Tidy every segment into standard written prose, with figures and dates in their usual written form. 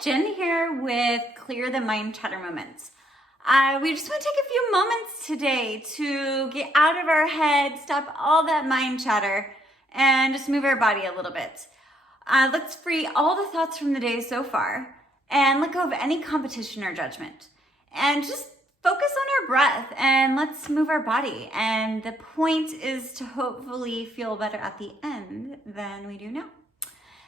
Jen here with Clear the Mind Chatter Moments. We just want to take a few moments today to get out of our head, stop all that mind chatter, and just move our body a little bit. Let's free all the thoughts from the day so far and let go of any competition or judgment. And just focus on our breath and let's move our body. And the point is to hopefully feel better at the end than we do now.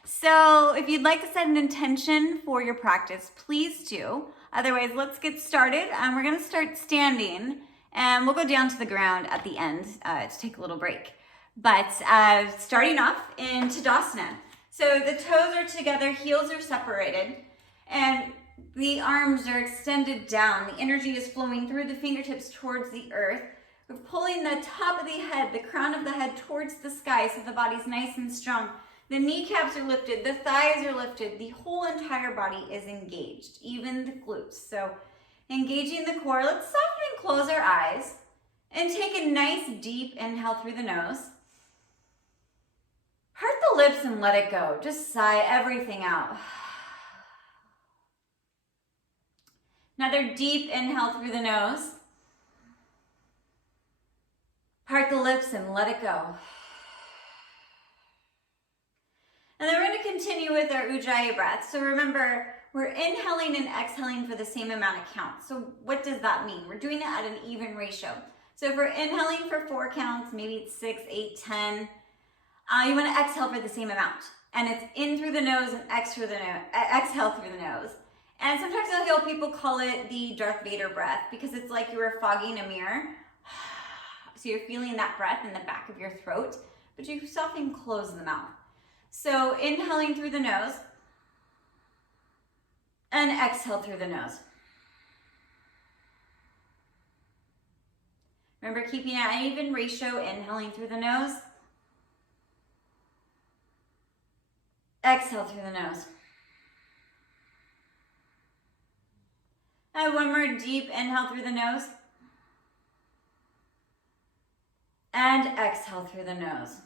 So if you'd like to set an intention for your practice, please do. Otherwise, let's get started. We're gonna start standing and we'll go down to the ground at the end to take a little break. But starting off in Tadasana. So the toes are together, heels are separated, and the arms are extended down. The energy is flowing through the fingertips towards the earth. We're pulling the top of the head, the crown of the head towards the sky so the body's nice and strong. The kneecaps are lifted, the thighs are lifted, the whole entire body is engaged, even the glutes. So engaging the core, let's soften and close our eyes and take a nice deep inhale through the nose. Part the lips and let it go. Just sigh everything out. Another deep inhale through the nose. Part the lips and let it go. And then we're going to continue with our Ujjayi breath. So remember, we're inhaling and exhaling for the same amount of counts. So what does that mean? We're doing it at an even ratio. So if we're inhaling for 4 counts, maybe it's 6, 8, 10, you want to exhale for the same amount. And it's in through the nose and exhale through the nose. And sometimes I'll hear people call it the Darth Vader breath because it's like you were fogging a mirror. So you're feeling that breath in the back of your throat, but you soften close the mouth. So inhaling through the nose and exhale through the nose. Remember, keeping an even ratio, inhaling through the nose, exhale through the nose. And one more deep inhale through the nose and exhale through the nose.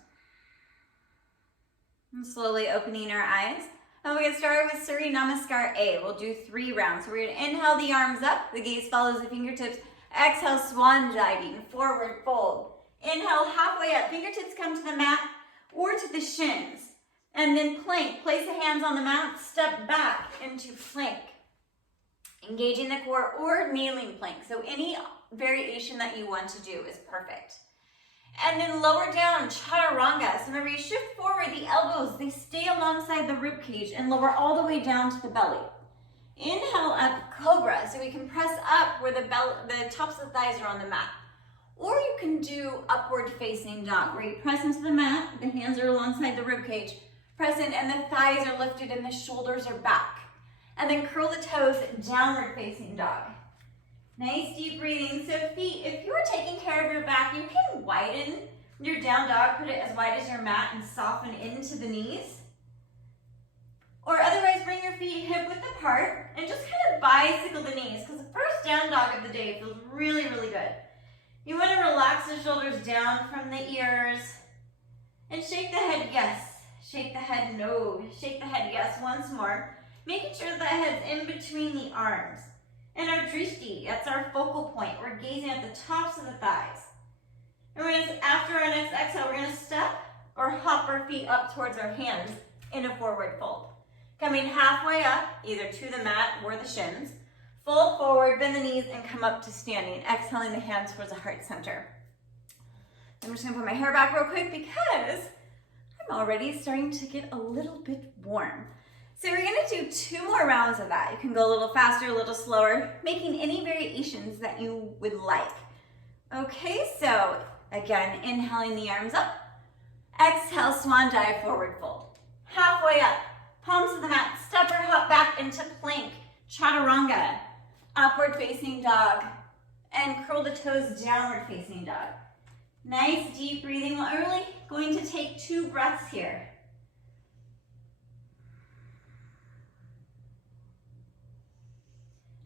And slowly opening our eyes. And we're going to start with Surya Namaskar A. We'll do 3 rounds. So we're going to inhale the arms up. The gaze follows the fingertips. Exhale, swan diving, forward fold. Inhale, halfway up. Fingertips come to the mat or to the shins. And then plank. Place the hands on the mat. Step back into plank. Engaging the core or kneeling plank. So any variation that you want to do is perfect. And then lower down, chaturanga. So remember, you shift forward, the elbows, they stay alongside the rib cage and lower all the way down to the belly. Inhale up, cobra. So we can press up where the tops of the thighs are on the mat. Or you can do upward facing dog, where you press into the mat, the hands are alongside the rib cage, press in, and the thighs are lifted and the shoulders are back. And then curl the toes, downward facing dog. Nice deep breathing. So feet, if you are taking care of your back, you can widen your down dog, put it as wide as your mat and soften into the knees. Or otherwise bring your feet hip width apart and just kind of bicycle the knees because the first down dog of the day feels really, really good. You want to relax the shoulders down from the ears and shake the head yes, shake the head no, shake the head yes once more. Making sure that the head's in between the arms. And our drishti, that's our focal point. We're gazing at the tops of the thighs. And after our next exhale, we're going to step or hop our feet up towards our hands in a forward fold. Coming halfway up, either to the mat or the shins. Fold forward, bend the knees, and come up to standing. Exhaling the hands towards the heart center. I'm just going to put my hair back real quick because I'm already starting to get a little bit warm. So we're going to do 2 more rounds of that. You can go a little faster, a little slower, making any variations that you would like. Okay, so again, inhaling the arms up. Exhale, swan dive, forward fold. Halfway up, palms to the mat, step or hop back into plank, chaturanga, upward facing dog, and curl the toes, downward facing dog. Nice deep breathing. We're really going to take 2 breaths here.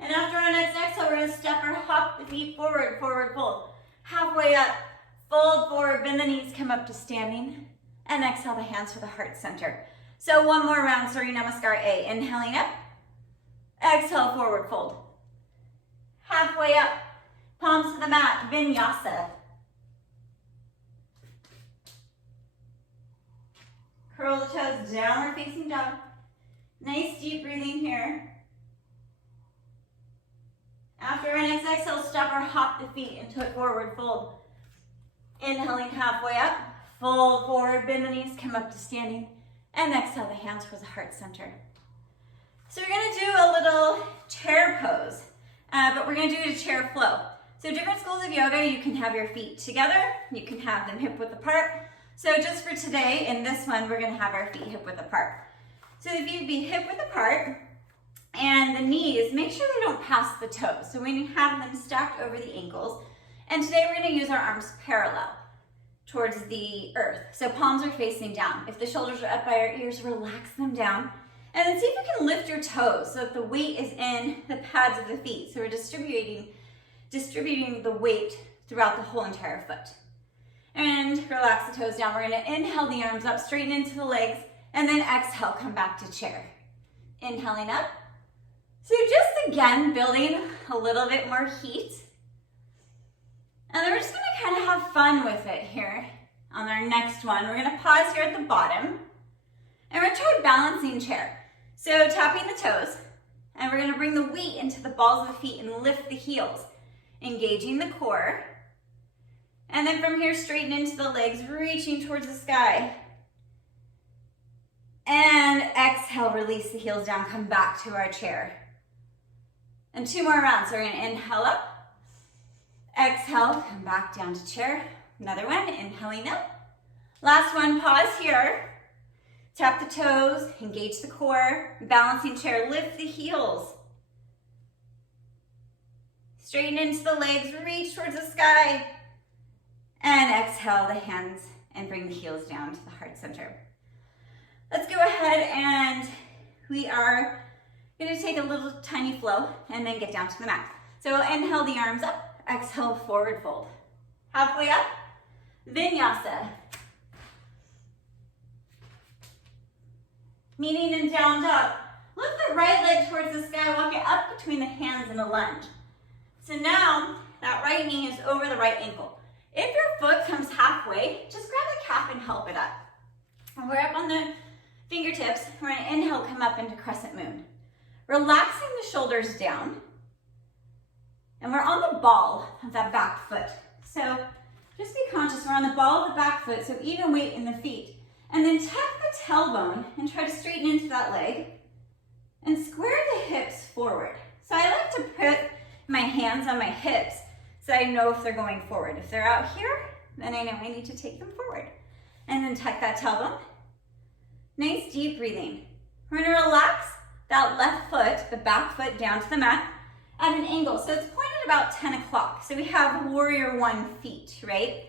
And after our next exhale, we're going to step or hop the feet forward, forward fold. Halfway up, fold forward, bend the knees, come up to standing, and exhale the hands for the heart center. So one more round, Surya Namaskar A. Inhaling up, Exhale, forward fold. Halfway up, palms to the mat, vinyasa. Curl the toes, downward facing dog. Nice deep breathing here. After our next exhale, stop or hop the feet into a forward fold. Inhaling halfway up, fold forward, bend the knees, come up to standing, and exhale the hands towards the heart center. So we're gonna do a little chair pose, but we're gonna do a chair flow. So different schools of yoga, you can have your feet together, you can have them hip width apart. So just for today, in this one, we're gonna have our feet hip width apart. So if you'd be hip width apart, and the knees, make sure they don't pass the toes. So we have them stacked over the ankles. And today we're gonna use our arms parallel towards the earth. So palms are facing down. If the shoulders are up by our ears, relax them down. And then see if you can lift your toes so that the weight is in the pads of the feet. So we're distributing the weight throughout the whole entire foot. And relax the toes down. We're gonna inhale the arms up, straighten into the legs, and then exhale, come back to chair. Inhaling up. So just again, building a little bit more heat. And then we're just gonna kind of have fun with it here on our next one. We're gonna pause here at the bottom. And we're gonna try balancing chair. So tapping the toes. And we're gonna bring the weight into the balls of the feet and lift the heels. Engaging the core. And then from here, straighten into the legs, reaching towards the sky. And exhale, release the heels down, come back to our chair. And 2 more rounds. So we're gonna inhale up. Exhale, come back down to chair. Another one, inhaling up. Last one, pause here. Tap the toes, engage the core, balancing chair, lift the heels. Straighten into the legs, reach towards the sky. And exhale the hands and bring the heels down to the heart center. Let's go ahead and we are gonna take a little tiny flow and then get down to the mat. So inhale the arms up, exhale forward fold. Halfway up, vinyasa. Meeting in down dog. Lift the right leg towards the sky, walk it up between the hands in a lunge. So now that right knee is over the right ankle. If your foot comes halfway, just grab the calf and help it up. And we're up on the fingertips. We're gonna inhale, come up into crescent moon. Relaxing the shoulders down. And we're on the ball of that back foot. So just be conscious, we're on the ball of the back foot, so even weight in the feet. And then tuck the tailbone and try to straighten into that leg. And square the hips forward. So I like to put my hands on my hips so I know if they're going forward. If they're out here, then I know I need to take them forward. And then tuck that tailbone. Nice deep breathing. We're gonna relax that left foot, the back foot down to the mat at an angle. So it's pointed about 10 o'clock. So we have warrior 1 feet, right?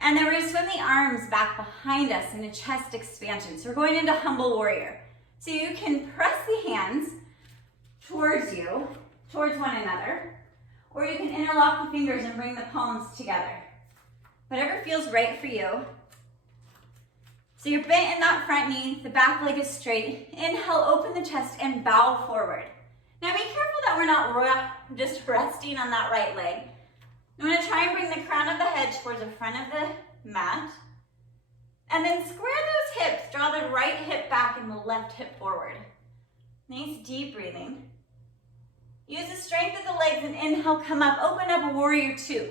And then we're gonna swim the arms back behind us in a chest expansion. So we're going into humble warrior. So you can press the hands towards you, towards one another, or you can interlock the fingers and bring the palms together. Whatever feels right for you. So you're bent in that front knee, the back leg is straight. Inhale, open the chest and bow forward. Now be careful that we're not just resting on that right leg. I'm gonna try and bring the crown of the head towards the front of the mat. And then square those hips, draw the right hip back and the left hip forward. Nice deep breathing. Use the strength of the legs and inhale, come up, open up warrior 2.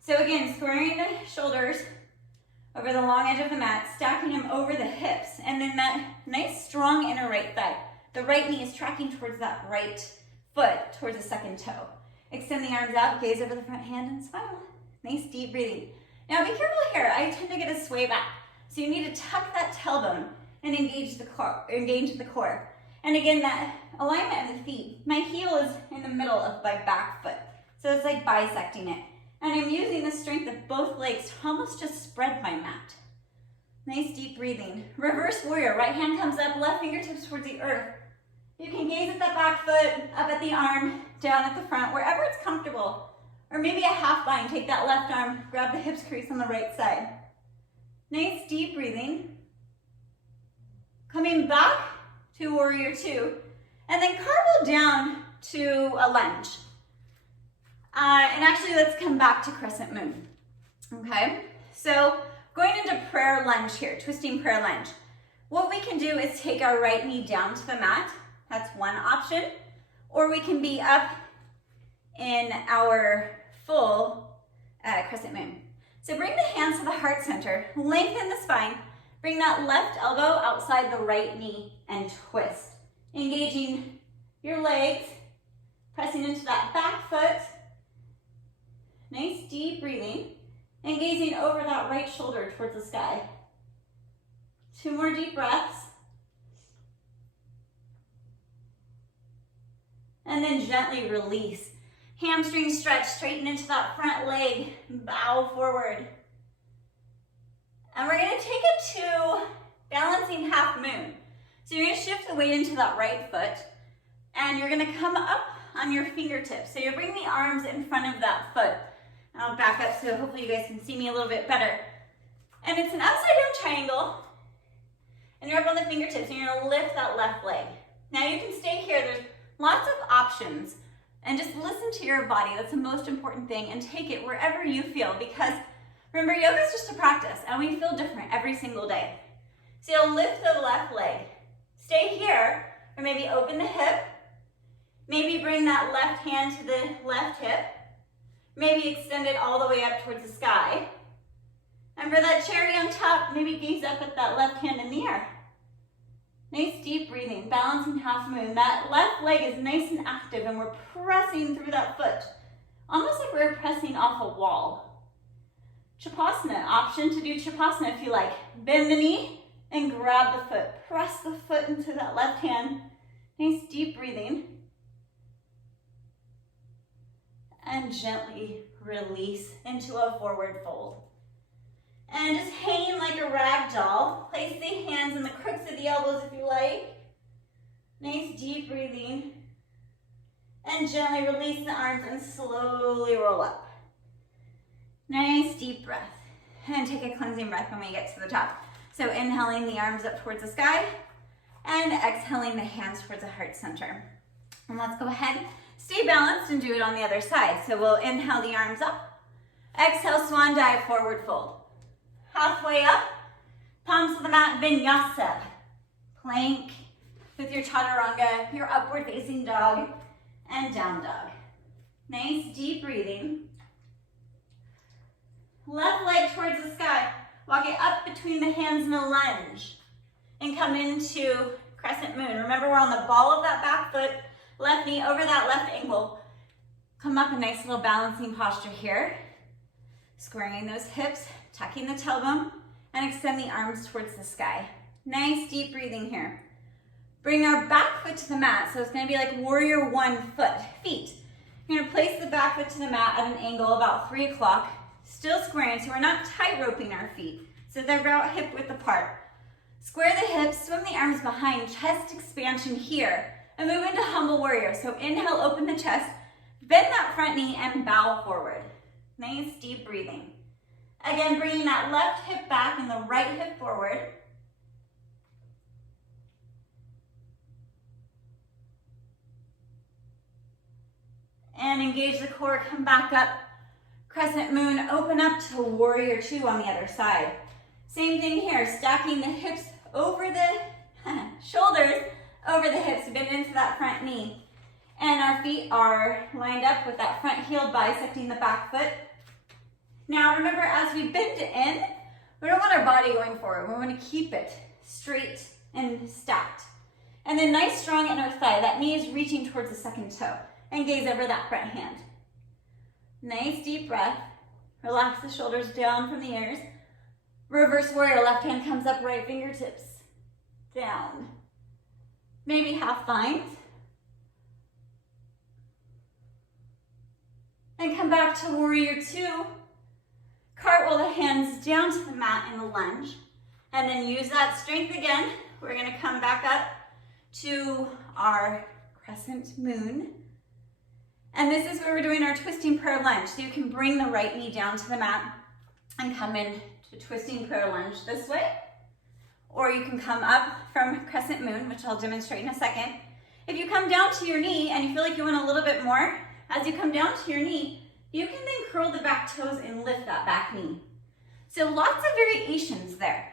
So again, squaring the shoulders over the long edge of the mat, stacking them over the hips, and then that nice strong inner right thigh. The right knee is tracking towards that right foot, towards the second toe. Extend the arms out, gaze over the front hand and smile. Nice deep breathing. Now be careful here, I tend to get a sway back. So you need to tuck that tailbone and engage the core. And again, that alignment of the feet. My heel is in the middle of my back foot. So it's like bisecting it. And I'm using the strength of both legs to almost just spread my mat. Nice deep breathing. Reverse warrior, right hand comes up, left fingertips towards the earth. You can gaze at that back foot, up at the arm, down at the front, wherever it's comfortable. Or maybe a half bind, take that left arm, grab the hips crease on the right side. Nice deep breathing. Coming back to warrior 2. And then cartwheel down to a lunge. And actually, let's come back to crescent moon. Okay, so going into prayer lunge here, twisting prayer lunge. What we can do is take our right knee down to the mat. That's one option. Or we can be up in our full crescent moon. So bring the hands to the heart center, lengthen the spine, bring that left elbow outside the right knee and twist. Engaging your legs, pressing into that back foot. Nice deep breathing. And gazing over that right shoulder towards the sky. 2 more deep breaths. And then gently release. Hamstring stretch, straighten into that front leg, bow forward. And we're gonna take it to balancing half moon. So you're gonna shift the weight into that right foot, and you're gonna come up on your fingertips. So you'll bring the arms in front of that foot. I'll back up so hopefully you guys can see me a little bit better. And it's an upside down triangle, and you're up on the fingertips, and you're gonna lift that left leg. Now you can stay here, there's lots of options, and just listen to your body. That's the most important thing, and take it wherever you feel, because remember, yoga is just a practice, and we feel different every single day. So you'll lift the left leg, stay here, or maybe open the hip, maybe bring that left hand to the left hip, maybe extend it all the way up towards the sky. And for that cherry on top, maybe gaze up at that left hand in the air. Nice deep breathing, balancing half moon. That left leg is nice and active, and we're pressing through that foot, almost like we're pressing off a wall. Chapasana, option to do Chapasana if you like. Bend the knee and grab the foot. Press the foot into that left hand. Nice deep breathing. And gently release into a forward fold. And just hanging like a rag doll. Place the hands in the crooks of the elbows if you like. Nice deep breathing. And gently release the arms and slowly roll up. Nice deep breath. And take a cleansing breath when we get to the top. So inhaling the arms up towards the sky and exhaling the hands towards the heart center. And let's go ahead, stay balanced and do it on the other side. So we'll inhale the arms up. Exhale, swan dive, forward fold. Halfway up, palms to the mat, vinyasa. Plank with your chaturanga, your upward facing dog, and down dog. Nice deep breathing. Left leg towards the sky. Walk it up between the hands in a lunge. And come into crescent moon. Remember, we're on the ball of that back foot, left knee over that left ankle. Come up a nice little balancing posture here. Squaring those hips, tucking the tailbone, and extend the arms towards the sky. Nice deep breathing here. Bring our back foot to the mat. So it's gonna be like warrior one feet. You're gonna place the back foot to the mat at an angle about 3 o'clock, still squaring, so we're not tight roping our feet. So they're about hip width apart. Square the hips, swim the arms behind, chest expansion here, and move into humble warrior. So inhale, open the chest, bend that front knee, and bow forward. Nice deep breathing. Again, bringing that left hip back and the right hip forward. And engage the core, come back up. Crescent moon, open up to warrior two on the other side. Same thing here, stacking the hips over the shoulders, over the hips, bend into that front knee. And our feet are lined up with that front heel bisecting the back foot. Now remember, as we bend it in, we don't want our body going forward. We want to keep it straight and stacked. And then nice strong inner thigh. That knee is reaching towards the second toe. And gaze over that front hand. Nice deep breath. Relax the shoulders down from the ears. Reverse warrior, left hand comes up, right fingertips down. Maybe half bind. And come back to warrior two. Cartwheel the hands down to the mat in a lunge. And then use that strength again. We're gonna come back up to our crescent moon. And this is where we're doing our twisting prayer lunge. So you can bring the right knee down to the mat and come in to twisting prayer lunge this way. Or you can come up from crescent moon, which I'll demonstrate in a second, If you come down to your knee and you feel like you want a little bit more, as you come down to your knee, you can then curl the back toes and lift that back knee. So lots of variations there.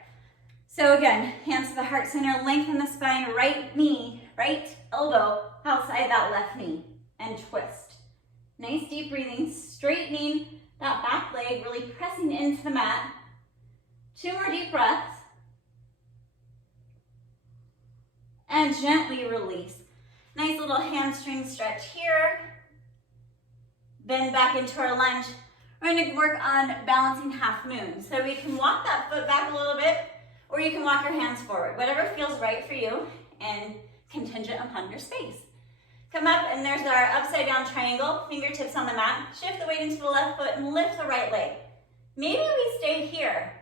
So again, hands to the heart center, lengthen the spine, right knee, right elbow outside that left knee, and twist. Nice deep breathing, straightening that back leg, really pressing into the mat. 2 more deep breaths. And gently release. Nice little hamstring stretch here. Bend back into our lunge. We're going to work on balancing half moon. So we can walk that foot back a little bit, or you can walk your hands forward. Whatever feels right for you and contingent upon your space. Come up, and there's our upside down triangle, fingertips on the mat. Shift the weight into the left foot and lift the right leg. Maybe we stay here.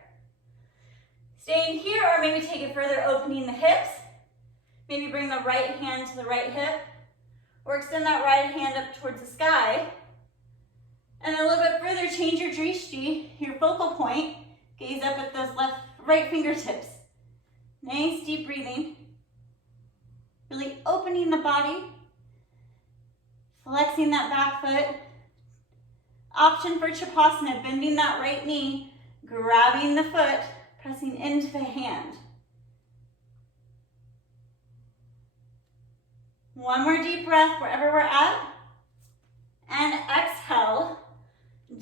Staying here, or maybe take it further, opening the hips. Maybe bring the right hand to the right hip, or extend that right hand up towards the sky. And then a little bit further, change your drishti, your focal point. Gaze up at those right fingertips. Nice deep breathing. Really opening the body. Flexing that back foot. Option for Chapasana, bending that right knee, grabbing the foot, pressing into the hand. One more deep breath wherever we're at. And exhale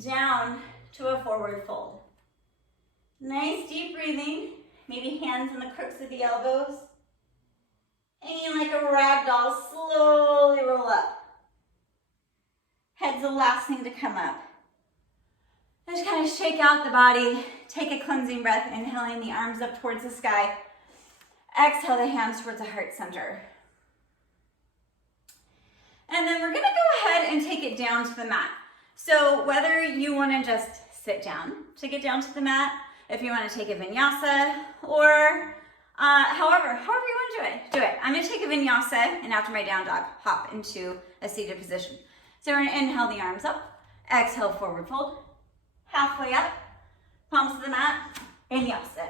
down to a forward fold. Nice deep breathing. Maybe hands on the crooks of the elbows. And like a rag doll, slowly roll up. Head's the last thing to come up. Just kind of shake out the body. Take a cleansing breath, inhaling the arms up towards the sky. Exhale the hands towards the heart center. And then we're gonna go ahead and take it down to the mat. So whether you wanna just sit down to get down to the mat, if you wanna take a vinyasa, or however you wanna do it. I'm gonna take a vinyasa, and after my down dog, hop into a seated position. So we're gonna inhale the arms up, exhale forward fold, halfway up, palms to the mat, vinyasa.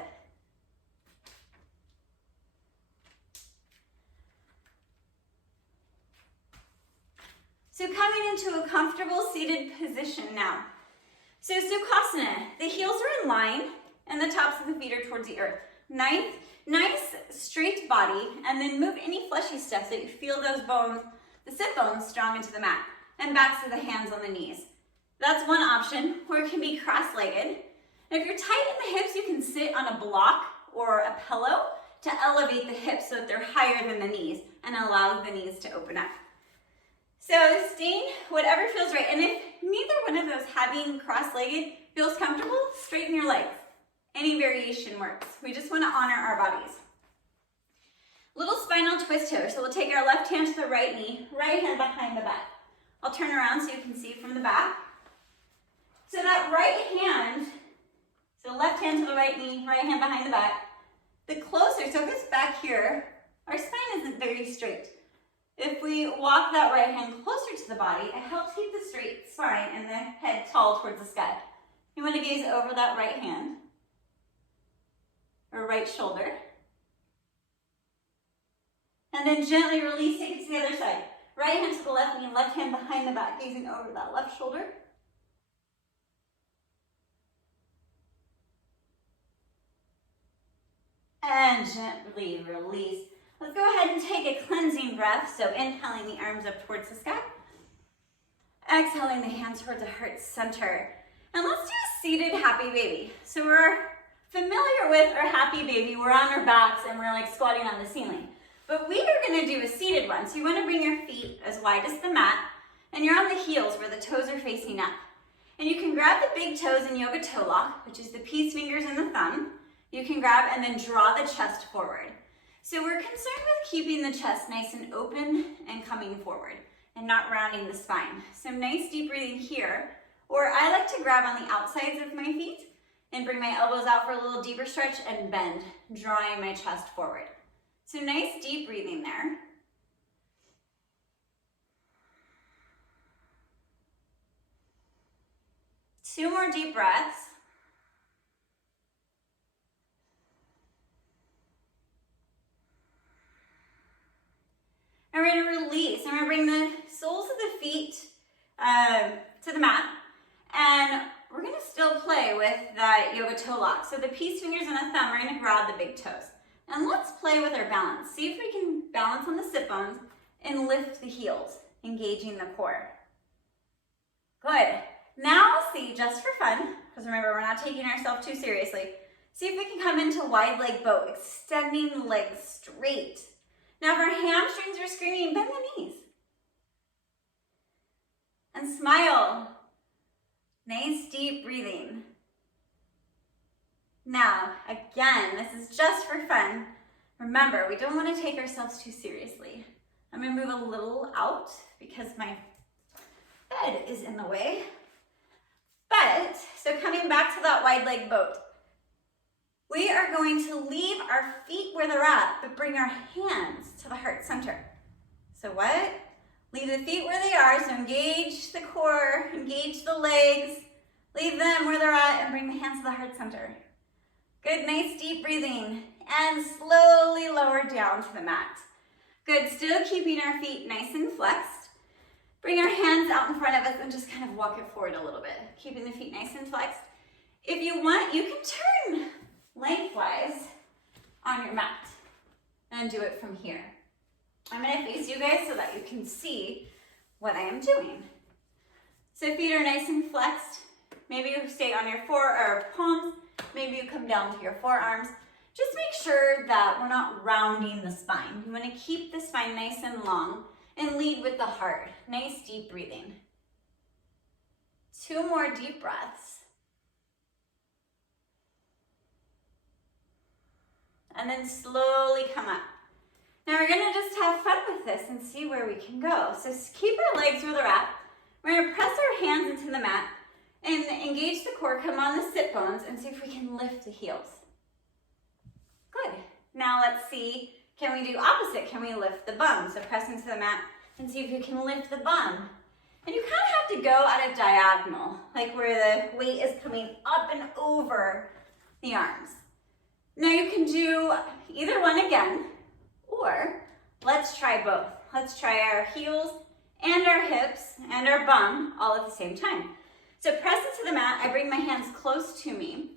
So coming into a comfortable seated position now. So Sukhasana, the heels are in line and the tops of the feet are towards the earth. Nice straight body, and then move any fleshy stuff so that you feel those bones, the sit bones, strong into the mat, and backs of the hands on the knees. That's one option, or it can be cross-legged. And if you're tight in the hips, you can sit on a block or a pillow to elevate the hips so that they're higher than the knees and allow the knees to open up. So staying whatever feels right. And if neither one of those, having cross-legged, feels comfortable, straighten your legs. Any variation works. We just want to honor our bodies. Little spinal twist here. So we'll take our left hand to the right knee, right hand behind the back. I'll turn around so you can see from the back. So that right hand, so left hand to the right knee, right hand behind the back. The closer, so if it's back here, our spine isn't very straight. If we walk that right hand closer to the body, it helps keep the straight spine and the head tall towards the sky. You want to gaze over that right hand or right shoulder. And then gently release, take it to the other side. Right hand to the left knee, left hand behind the back, gazing over that left shoulder. And gently release. Let's go ahead and take a cleansing breath. So inhaling the arms up towards the sky. Exhaling the hands towards the heart center. And let's do a seated happy baby. So we're familiar with our happy baby. We're on our backs and we're like squatting on the ceiling. But we are going to do a seated one. So you want to bring your feet as wide as the mat. And you're on the heels where the toes are facing up. And you can grab the big toes in yoga toe lock, which is the peace fingers and the thumb. You can grab and then draw the chest forward. So we're concerned with keeping the chest nice and open and coming forward and not rounding the spine. So nice deep breathing here. Or I like to grab on the outsides of my feet and bring my elbows out for a little deeper stretch and bend, drawing my chest forward. So nice deep breathing there. Two more deep breaths. And we're we're gonna release. I'm gonna bring the soles of the feet to the mat. And we're gonna still play with that yoga toe lock. So the peace fingers and the thumb are gonna grab the big toes. And let's play with our balance. See if we can balance on the sit bones and lift the heels, engaging the core. Good. Now see, just for fun, because remember, we're not taking ourselves too seriously, see if we can come into wide leg boat, extending the legs straight. Now if our hamstrings are screaming, bend the knees. And smile. Nice deep breathing. Now, again, this is just for fun. Remember, we don't want to take ourselves too seriously. I'm going to move a little out because my bed is in the way. But, so coming back to that wide leg boat, we are going to leave our feet where they're at, but bring our hands to the heart center. So what? Leave the feet where they are, so engage the core, engage the legs, leave them where they're at, and bring the hands to the heart center. Good, nice deep breathing, and slowly lower down to the mat. Good, still keeping our feet nice and flexed. Bring our hands out in front of us and just kind of walk it forward a little bit, keeping the feet nice and flexed. If you want, you can turn lengthwise on your mat and do it from here. I'm going to face you guys so that you can see what I am doing. So feet are nice and flexed. Maybe you stay on your palms. Maybe you come down to your forearms. Just make sure that we're not rounding the spine. You want to keep the spine nice and long and lead with the heart. Nice deep breathing. 2 more deep breaths. And then slowly come up. Now we're gonna just have fun with this and see where we can go. So keep our legs where they're at. We're gonna press our hands into the mat and engage the core, come on the sit bones, and see if we can lift the heels. Good. Now let's see, can we do opposite? Can we lift the bum? So press into the mat and see if you can lift the bum. And you kind of have to go at a diagonal, like where the weight is coming up and over the arms. Now you can do either one again, or let's try both. Let's try our heels and our hips and our bum all at the same time. So press into the mat. I bring my hands close to me.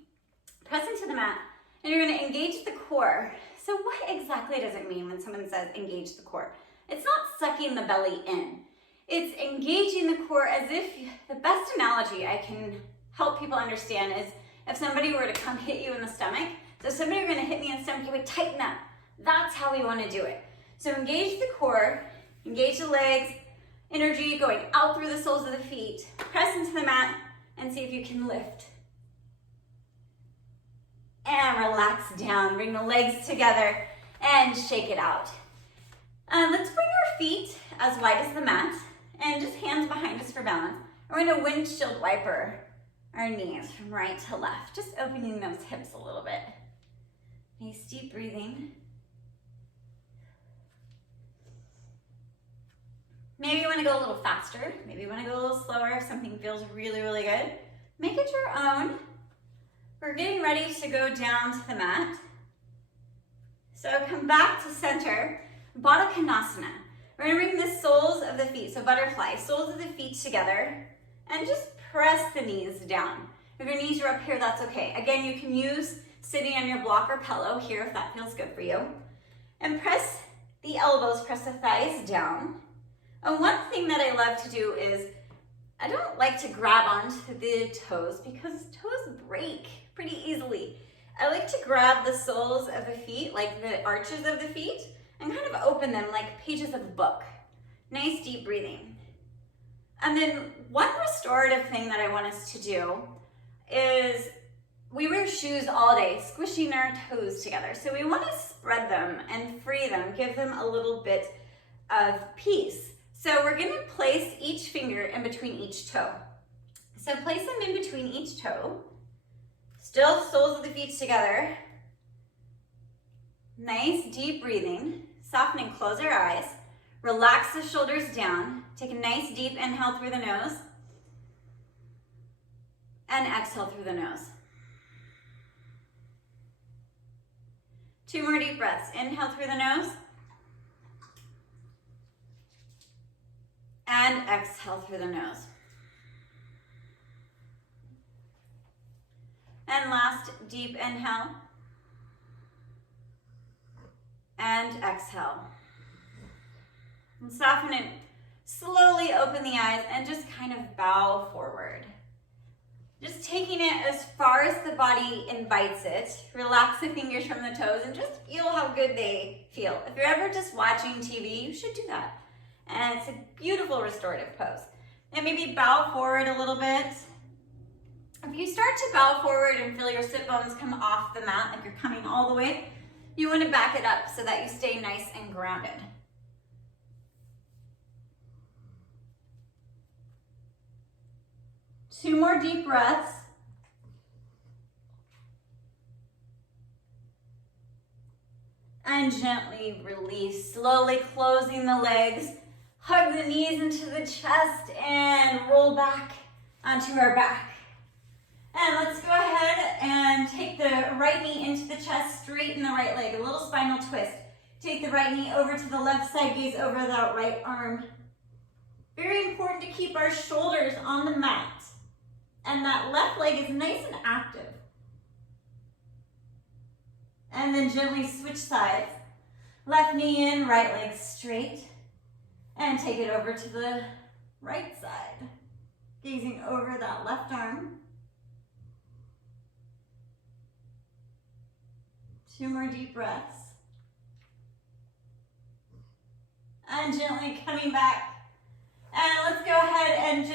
Press into the mat, and you're going to engage the core. So what exactly does it mean when someone says engage the core? It's not sucking the belly in. It's engaging the core as if, the best analogy I can help people understand is if somebody were to come hit you in the stomach. So if somebody were going to hit me in the stomach, you would tighten up. That's how we want to do it. So engage the core, engage the legs, energy going out through the soles of the feet. Press into the mat and see if you can lift. And relax down. Bring the legs together and shake it out. Let's bring our feet as wide as the mat and just hands behind us for balance. We're going to windshield wiper our knees from right to left, just opening those hips a little bit. Nice deep breathing. Maybe you want to go a little faster. Maybe you want to go a little slower if something feels really, really good. Make it your own. We're getting ready to go down to the mat. So come back to center, Baddha Konasana. We're going to bring the soles of the feet, so butterfly, soles of the feet together, and just press the knees down. If your knees are up here, that's okay. Again, you can use sitting on your block or pillow here if that feels good for you. And press the elbows, press the thighs down. And one thing that I love to do is, I don't like to grab onto the toes because toes break pretty easily. I like to grab the soles of the feet, like the arches of the feet, and kind of open them like pages of a book. Nice deep breathing. And then one restorative thing that I want us to do is we wear shoes all day, squishing our toes together. So we want to spread them and free them, give them a little bit of peace. So we're going to place each finger in between each toe. So place them in between each toe. Still soles of the feet together. Nice deep breathing. Soften and close our eyes. Relax the shoulders down. Take a nice deep inhale through the nose. And exhale through the nose. 2 more deep breaths. Inhale through the nose. exhale through the nose. And last, deep inhale. And exhale. And soften it. Slowly open the eyes and just kind of bow forward. Just taking it as far as the body invites it. Relax the fingers from the toes and just feel how good they feel. If you're ever just watching TV, you should do that. And it's a beautiful restorative pose. And maybe bow forward a little bit. If you start to bow forward and feel your sit bones come off the mat, like you're coming all the way, you want to back it up so that you stay nice and grounded. Two more deep breaths. And gently release, slowly closing the legs. Hug the knees into the chest and roll back onto our back. And let's go ahead and take the right knee into the chest, straighten the right leg, a little spinal twist. Take the right knee over to the left side, gaze over that right arm. Very important to keep our shoulders on the mat. And that left leg is nice and active. And then gently switch sides. Left knee in, right leg straight. And take it over to the right side. Gazing over that left arm. Two more deep breaths. And gently coming back. And let's go ahead and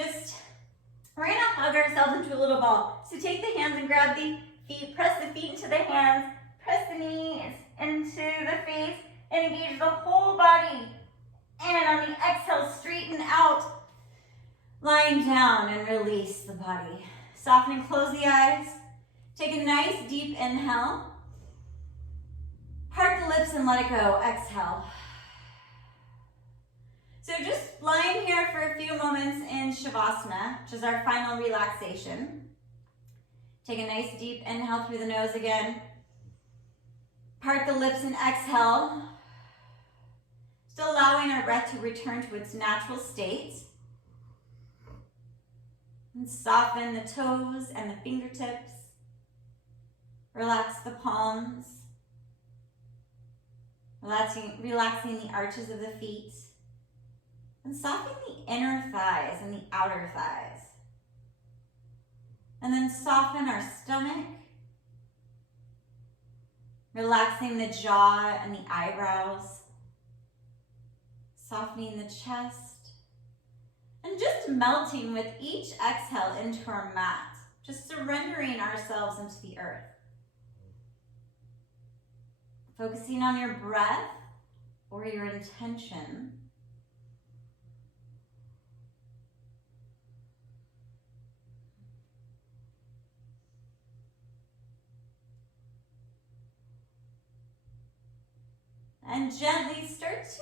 we're gonna hug ourselves into a little ball. So take the hands and grab the feet, press the feet into the hands, press the knees into the face, and engage the whole body. And on the exhale, straighten out, lying down and release the body. Soften and close the eyes. Take a nice deep inhale. Part the lips and let it go. Exhale. So just lying here for a few moments in Shavasana, which is our final relaxation. Take a nice deep inhale through the nose again. Part the lips and exhale. Still allowing our breath to return to its natural state. And soften the toes and the fingertips. Relax the palms. Relaxing the arches of the feet. And soften the inner thighs and the outer thighs. And then soften our stomach. Relaxing the jaw and the eyebrows. Softening the chest. And just melting with each exhale into our mat. Just surrendering ourselves into the earth. Focusing on your breath or your intention. And gently start to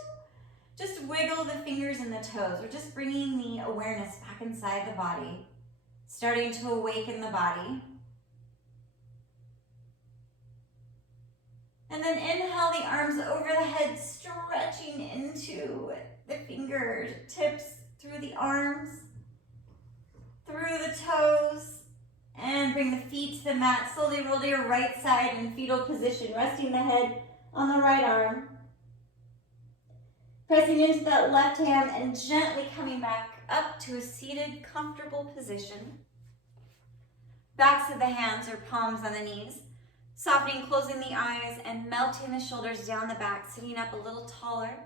just wiggle the fingers and the toes. We're just bringing the awareness back inside the body, starting to awaken the body. And then inhale the arms over the head, stretching into the fingertips, through the arms, through the toes, and bring the feet to the mat. Slowly roll to your right side in fetal position, resting the head on the right arm. Pressing into that left hand and gently coming back up to a seated, comfortable position. Backs of the hands or palms on the knees. Softening, closing the eyes, and melting the shoulders down the back, sitting up a little taller.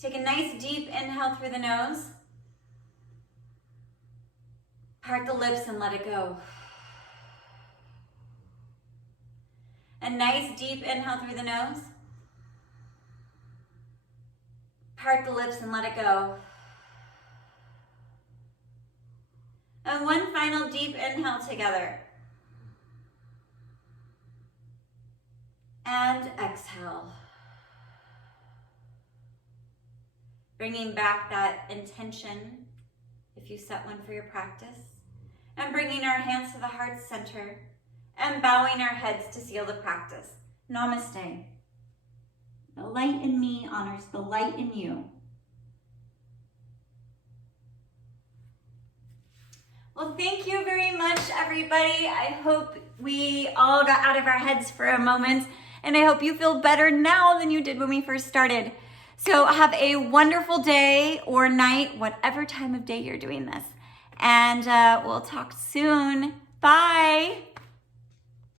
Take a nice deep inhale through the nose. Part the lips and let it go. A nice deep inhale through the nose. Part the lips and let it go. And one final deep inhale together. And exhale. Bringing back that intention, if you set one for your practice. And bringing our hands to the heart center. And bowing our heads to seal the practice. Namaste. The light in me honors the light in you. Well, thank you very much, everybody. I hope we all got out of our heads for a moment, and I hope you feel better now than you did when we first started. So have a wonderful day or night, whatever time of day you're doing this. And we'll talk soon. Bye.